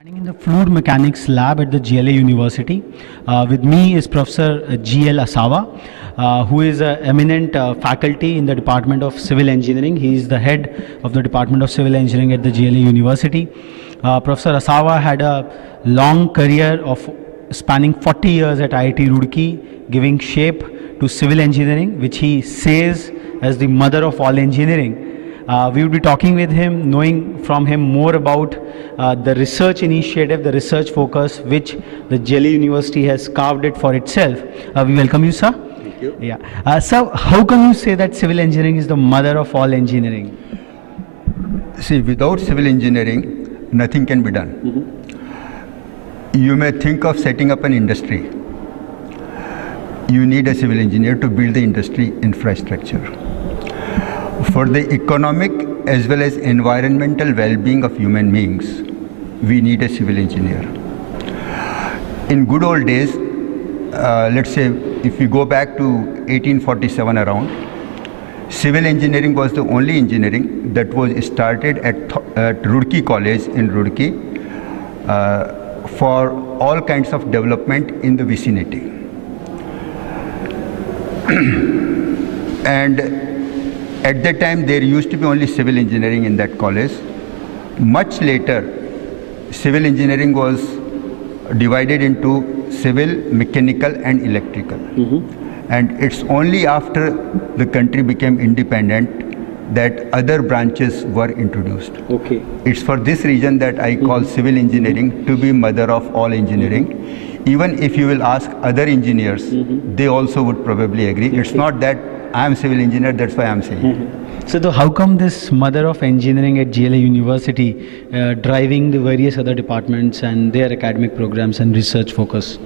Standing in the fluid mechanics lab at the GLA University. With me is Professor Asawa, who is an eminent faculty in the Department of Civil Engineering. He is the head of the Department of Civil Engineering at the GLA University. Professor Asawa had a long career of spanning 40 years at IIT Roorkee, giving shape to civil engineering, which he says as the mother of all engineering. We will be talking with him, knowing from him more about the research initiative, the research focus which the GLA University has carved it for itself. We welcome you, sir. Thank you. Yeah. So, how can you say that civil engineering is the mother of all engineering? See, without civil engineering, nothing can be done. You may think of setting up an industry. You need a civil engineer to build the industry infrastructure. For the economic as well as environmental well-being of human beings, we need a civil engineer. In good old days, let's say if we go back to 1847 around, civil engineering was the only engineering that was started at Roorkee College in Roorkee for all kinds of development in the vicinity. And at that time, there used to be only civil engineering in that college. Much later, civil engineering was divided into civil, mechanical, and electrical. And it's only after the country became independent that other branches were introduced. Okay. It's for this reason that I call civil engineering to be mother of all engineering. Even if you will ask other engineers, they also would probably agree. It's not that I am civil engineer, that's why I am saying. So how come this mother of engineering at GLA University driving the various other departments and their academic programs and research focus?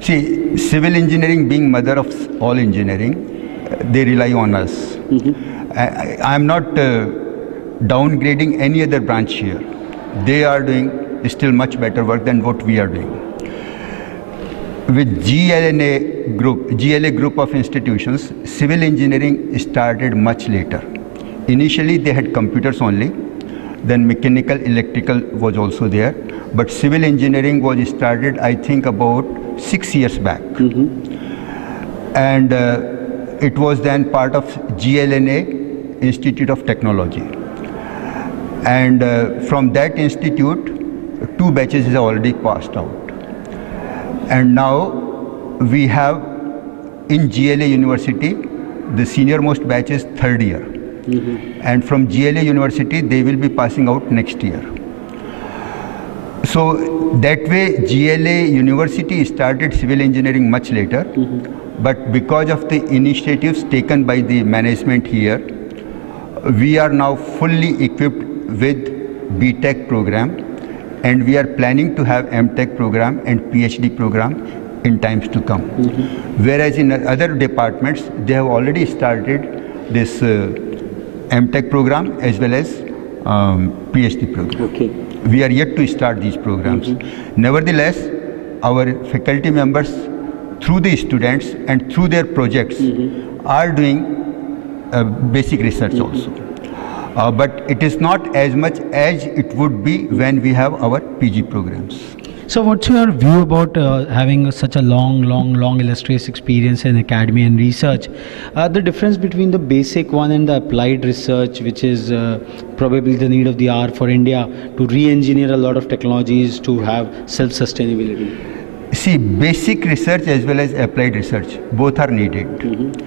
See, civil engineering being mother of all engineering, they rely on us. I am not downgrading any other branch here. They are doing still much better work than what we are doing. With GLA group of institutions, civil engineering started much later. Initially, they had computers only. Then mechanical, electrical was also there. But civil engineering was started, I think, about 6 years back. And it was then part of GLA Institute of Technology. And from that institute, 2 batches have already passed out. And now we have in GLA University, the senior most batch is 3rd year. And from GLA University, they will be passing out next year. So that way, GLA University started civil engineering much later. But because of the initiatives taken by the management here, we are now fully equipped with BTech program. And we are planning to have MTech program and PhD program in times to come. Whereas in other departments, they have already started this MTech program as well as PhD program. Okay. We are yet to start these programs. Nevertheless, our faculty members, through the students and through their projects, are doing basic research also. But it is not as much as it would be when we have our PG programs. So what's your view about having such a long illustrious experience in academy and research? The difference between the basic one and the applied research, which is probably the need of the hour for India to re-engineer a lot of technologies to have self-sustainability? See, basic research as well as applied research, both are needed.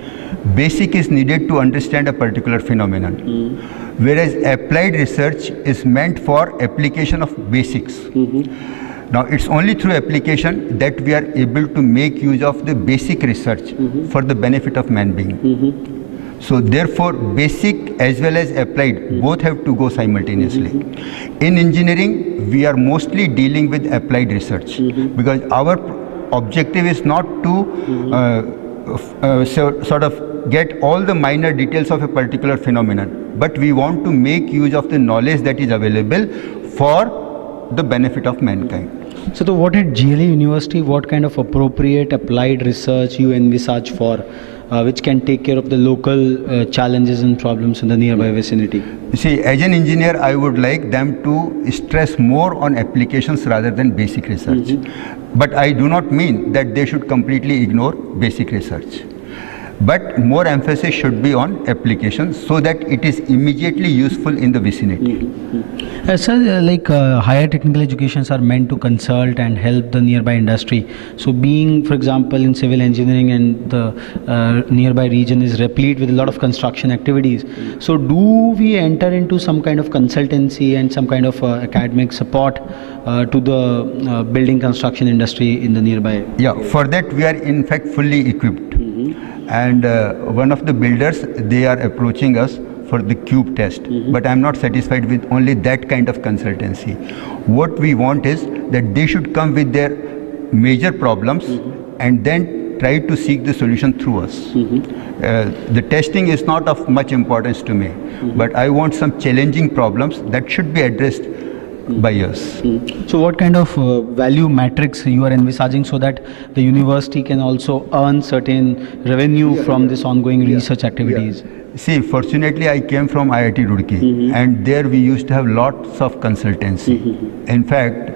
Basic is needed to understand a particular phenomenon. Whereas applied research is meant for application of basics. Now, it's only through application that we are able to make use of the basic research for the benefit of man being. So therefore, basic as well as applied, both have to go simultaneously. In engineering, we are mostly dealing with applied research because our objective is not to sort of get all the minor details of a particular phenomenon, but we want to make use of the knowledge that is available for the benefit of mankind. So what at GLA University, what kind of appropriate applied research you envisage for which can take care of the local challenges and problems in the nearby vicinity? See, as an engineer, I would like them to stress more on applications rather than basic research. But I do not mean that they should completely ignore basic research. But more emphasis should be on applications so that it is immediately useful in the vicinity. Sir, higher technical educations are meant to consult and help the nearby industry. So being, for example, in civil engineering, and the nearby region is replete with a lot of construction activities. So do we enter into some kind of consultancy and some kind of academic support to the building construction industry in the nearby? Yeah, for that we are in fact fully equipped. And one of the builders, they are approaching us for the cube test. But I am not satisfied with only that kind of consultancy. What we want is that they should come with their major problems and then try to seek the solution through us. The testing is not of much importance to me, but I want some challenging problems that should be addressed by us. So what kind of value matrix you are envisaging so that the university can also earn certain revenue from this ongoing research activities? See, fortunately I came from IIT Roorkee, and there we used to have lots of consultancy. In fact,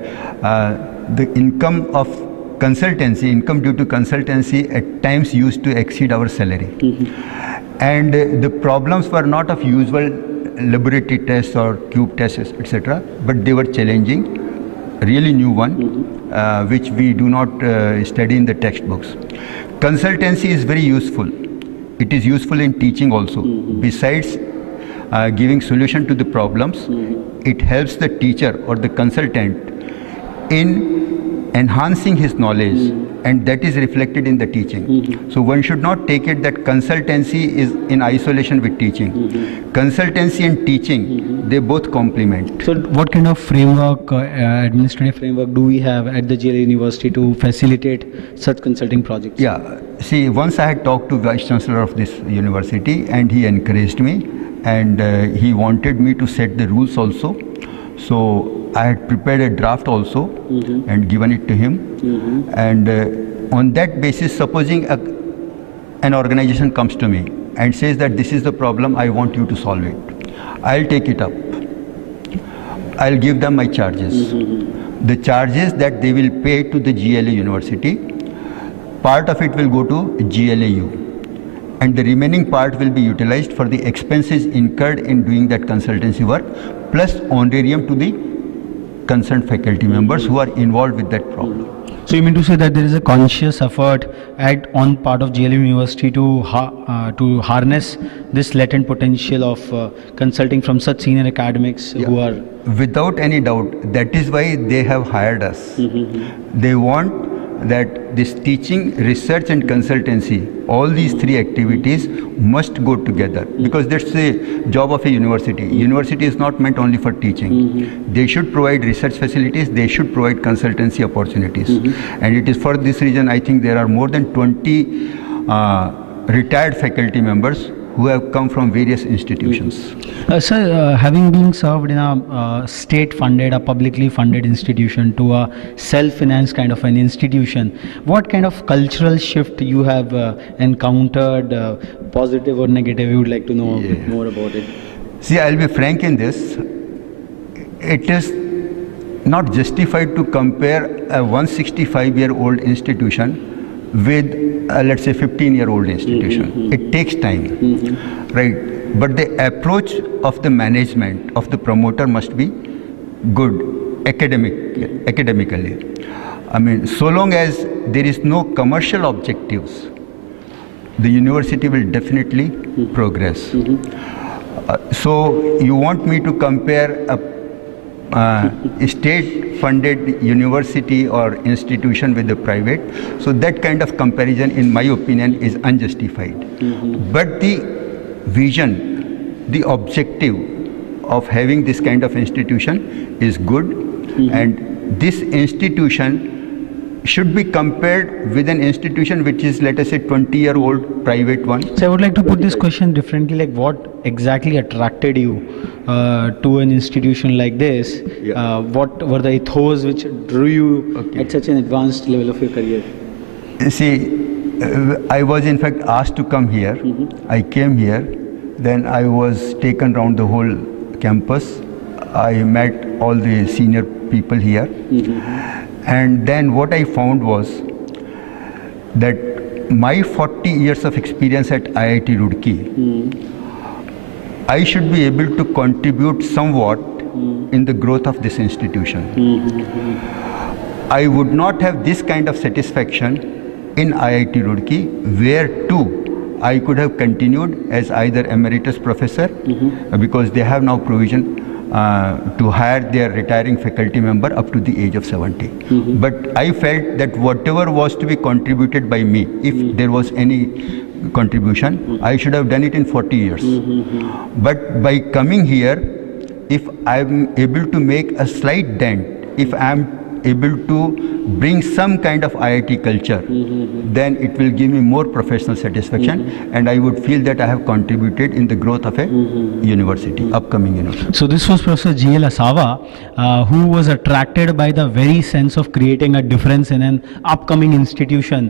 the income of consultancy, income due to consultancy at times used to exceed our salary. And the problems were not of usual laboratory tests or cube tests, etc., but they were challenging, really new one, which we do not study in the textbooks. Consultancy is very useful. It is useful in teaching also. Besides giving solution to the problems, it helps the teacher or the consultant in enhancing his knowledge, and that is reflected in the teaching. So one should not take it that consultancy is in isolation with teaching. Consultancy and teaching, they both complement. So what kind of framework, administrative framework do we have at the GLA University to facilitate such consulting projects? Yeah, see, once I had talked to Vice Chancellor of this university, and he encouraged me, and he wanted me to set the rules also. So I had prepared a draft also and given it to him. And on that basis, supposing an organization comes to me and says that this is the problem, I want you to solve it, I'll take it up. I'll give them my charges. The charges that they will pay to the GLA University, part of it will go to GLAU, and the remaining part will be utilized for the expenses incurred in doing that consultancy work, plus honorarium to the concerned faculty members who are involved with that problem. So you mean to say that there is a conscious effort on part of GLA University to harness this latent potential of consulting from such senior academics who are... Without any doubt, that is why they have hired us. They want that this teaching, research and consultancy, all these three activities must go together, because that's the job of a university. University is not meant only for teaching. They should provide research facilities, they should provide consultancy opportunities. And it is for this reason I think there are more than 20 retired faculty members who have come from various institutions. Sir, having been served in a state-funded, a publicly funded institution to a self-financed kind of an institution, what kind of cultural shift you have encountered, positive or negative? You would like to know a bit more about it. See, I'll be frank in this. It is not justified to compare a 165-year-old institution with let's say 15-year-old institution. It takes time, right? But the approach of the management, of the promoter, must be good academically. I mean, so long as there is no commercial objectives, the university will definitely progress. So you want me to compare a state-funded university or institution with a private, so that kind of comparison, in my opinion, is unjustified. But the vision, the objective of having this kind of institution is good, and this institution should be compared with an institution which is, let us say, 20-year-old private one. So I would like to put this question differently, like what exactly attracted you to an institution like this? What were the ethos which drew you at such an advanced level of your career? See, I was in fact asked to come here. I came here, then I was taken around the whole campus. I met all the senior people here. And then what I found was that my 40 years of experience at IIT Roorkee, I should be able to contribute somewhat in the growth of this institution. I would not have this kind of satisfaction in IIT Roorkee, where too I could have continued as either emeritus professor, because they have now provision to hire their retiring faculty member up to the age of 70. But I felt that whatever was to be contributed by me, if there was any contribution, I should have done it in 40 years. But by coming here, if I'm able to make a slight dent, if I'm able to bring some kind of IIT culture, then it will give me more professional satisfaction, and I would feel that I have contributed in the growth of a university, upcoming university. So this was Professor GL Asawa, who was attracted by the very sense of creating a difference in an upcoming institution,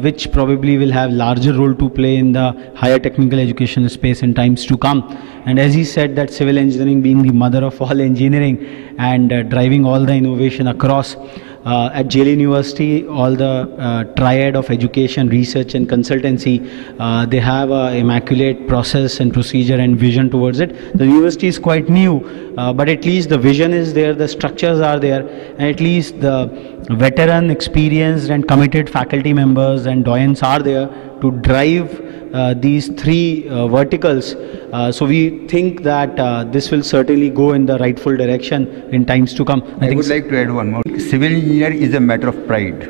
which probably will have larger role to play in the higher technical education space in times to come. And as he said, that civil engineering being the mother of all engineering and driving all the innovation across, at GLA University, all the triad of education, research and consultancy, they have an immaculate process and procedure and vision towards it. The university is quite new, but at least the vision is there, the structures are there, and at least the veteran, experienced and committed faculty members and doyens are there to drive these three verticals. So we think that this will certainly go in the rightful direction in times to come. I would like to add one more. Civil engineer is a matter of pride.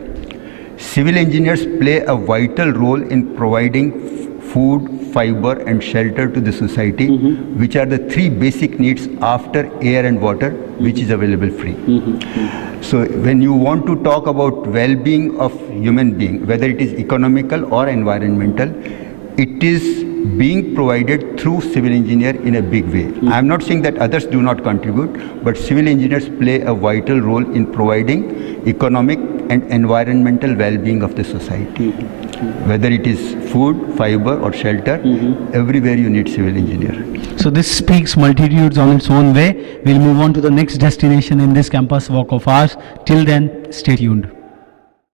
Civil engineers play a vital role in providing food, fiber and shelter to the society, which are the three basic needs after air and water, which is available free. So when you want to talk about well-being of human being, whether it is economical or environmental, it is being provided through civil engineer in a big way. I am not saying that others do not contribute, but civil engineers play a vital role in providing economic and environmental well-being of the society. Whether it is food, fiber or shelter, everywhere you need civil engineer. So this speaks multitudes on its own way. We'll move on to the next destination in this campus walk of ours. Till then, stay tuned.